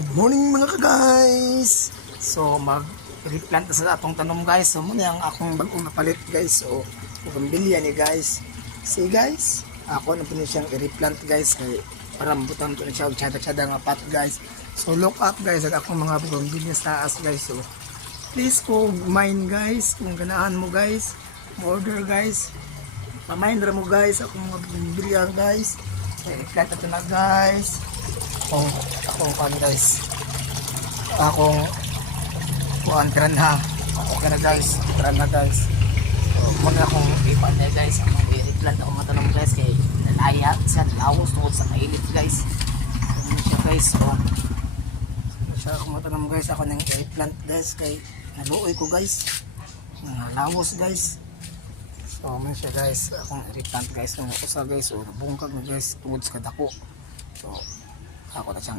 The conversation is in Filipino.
Good morning mga ka-guys! So mag-replant na sa atong tanom guys. So muna ang akong bagong napalit guys. So pagkambilya ni guys. See guys, ako na po siyang i-replant guys. Kaya para mabutan ko na siya tsada-tsada nga pot guys. So look up guys ang akong mga bagong sa taas guys. So please kung mine guys, kung ganahan mo guys, order guys. Pamind mo guys akong mga bagong guys. I-replant ito na guys. Akong kan guys, akong tran ha, kaya guys, tran na guys. So muna akong ipan na guys, akong i-replant akong matanong guys, kay nalaya siya, lawas tungkol sa mainit guys. Ano siya guys, so siya akong matanong guys, ako nang i-replant guys, kay naluoy ko guys, lawas guys. So ano siya guys, akong i-replant guys, nung usa guys, o nabungkag na guys, tungkol sa kadako. So ako na siyang